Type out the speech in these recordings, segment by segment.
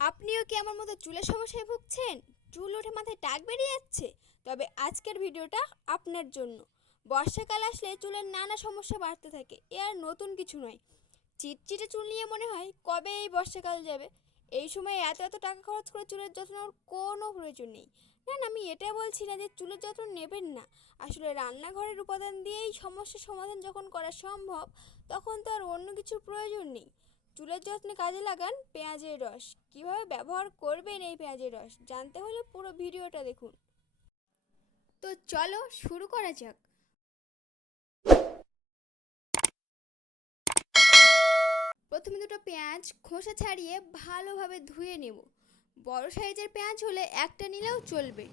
আপনিও কি আমার মতো চুলের সমস্যায় ভুগছেন? চুল উঠে মাথায় টাক বেরিয়ে যাচ্ছে? তবে আজকের ভিডিওটা আপনার জন্য। বর্ষাকাল আসলে চুলের নানা সমস্যা বাড়তে থাকে, এ আর নতুন কিছু নয়। চিটচিটে চুল নিয়ে মনে হয় কবে এই বর্ষাকাল যাবে? এই সময় এত এত টাকা খরচ করে চুলের যত্ন কোনো প্রয়োজন নেই। না না, আমি এটা বলছি না যে চুলের যত্ন নেবেন না। আসলে রান্নাঘরের উপাদান দিয়েই সমস্যার সমাধান যখন করা সম্ভব, তখন তো আর অন্য কিছুর প্রয়োজন নেই। চুলের যত্নে কাজে লাগান পেঁয়াজের রস। কীভাবে ব্যবহার করবেন এই পেঁয়াজের রস? জানতে হলে পুরো ভিডিওটা দেখুন। তো চলো শুরু করা যাক। প্রথমে দুটো পেঁয়াজ খোসা ছাড়িয়ে ভালোভাবে ধুয়ে নেব। বড় সাইজের পেঁয়াজ হলে একটা নিলেও চলবে।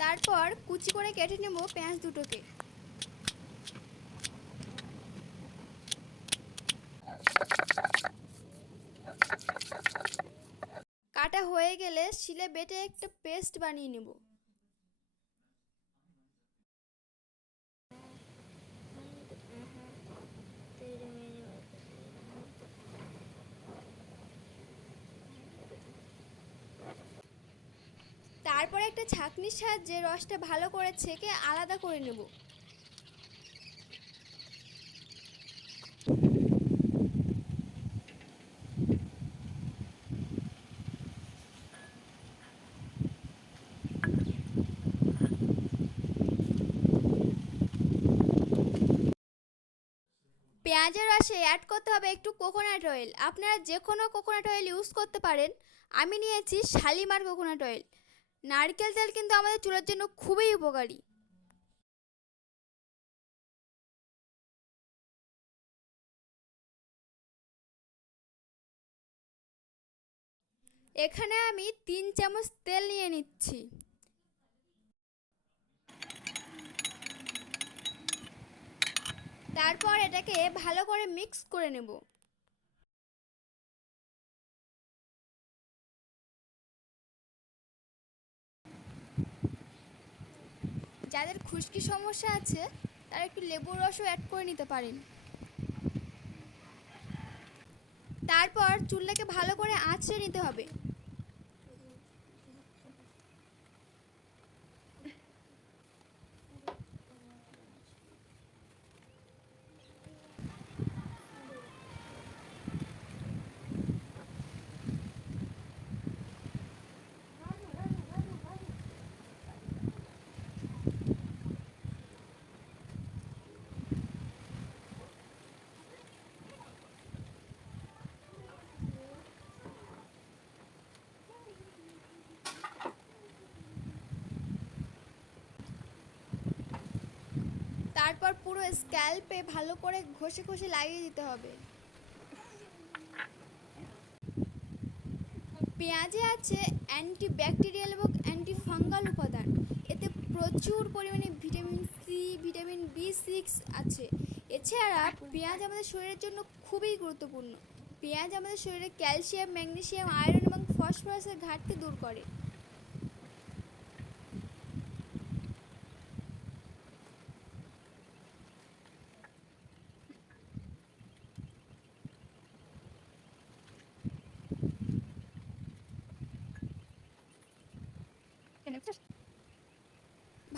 তারপর কুচি করে কেটে নেব পেঁয়াজ দুটোকে কাটা হয়ে গেলে শিলে বেটে একটা পেস্ট বানিয়ে নেব। তারপর একটা ছাঁকনির সাহায্যে রসটা ভালো করে ছেঁকে আলাদা করে নেব। পেঁয়াজের রসে অ্যাড করতে হবে একটু কোকোনাট অয়েল আপনারা যে কোনো কোকোনাট অয়েল ইউজ করতে পারেন। আমি নিয়েছি শালিমার কোকোনাট অয়েল নারকেল তেল কিন্তু আমাদের চুলের জন্য খুবই উপকারী। এখানে আমি তিন চামচ তেল নিয়ে নিচ্ছি। তারপর এটাকে ভালো করে মিক্স করে নেব। যাদের খুশকি সমস্যা আছে, তারা একটু লেবুর রসও অ্যাড করে নিতে পারেন। তারপর চুলটাকে ভালো করে আঁচড়ে নিতে হবে। তারপর পুরো স্ক্যাল্পে ভালো করে ঘষে ঘষে লাগিয়ে দিতে হবে। পেঁয়াজে আছে অ্যান্টি ব্যাকটেরিয়াল এবং অ্যান্টি ফাঙ্গাল উপাদান। এতে প্রচুর পরিমাণে vitamin C vitamin B six আছে। এছাড়া পেঁয়াজ আমাদের শরীরের জন্য খুবই গুরুত্বপূর্ণ। পেঁয়াজ আমাদের শরীরে ক্যালসিয়াম ম্যাগনেসিয়াম আয়রন এবং ফসফরাসের ঘাটতি দূর করে।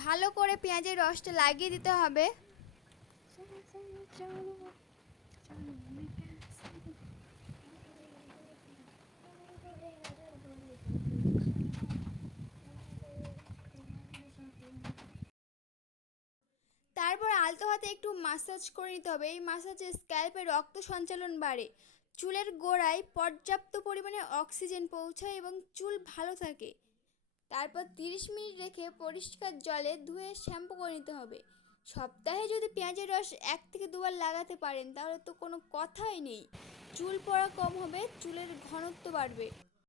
ভালো করে পেঁয়াজের রসটা লাগিয়ে দিতে হবে। তারপর আলতো হাতে একটু মাসাজ করে নিতে হবে। এই মাসাজে স্ক্যাল্পে রক্ত সঞ্চালন বাড়ে। চুলের গোড়ায় পর্যাপ্ত পরিমাণে অক্সিজেন পৌঁছায় এবং চুল ভালো থাকে। তারপর তিরিশ মিনিট রেখে পরিষ্কার জলে ধুয়ে শ্যাম্পু করে নিতে হবে। সপ্তাহে যদি পেঁয়াজের রস এক থেকে দুবার লাগাতে পারেন, তাহলে তো কোনো কথাই নেই। চুল পড়া কম হবে, চুলের ঘনত্ব বাড়বে।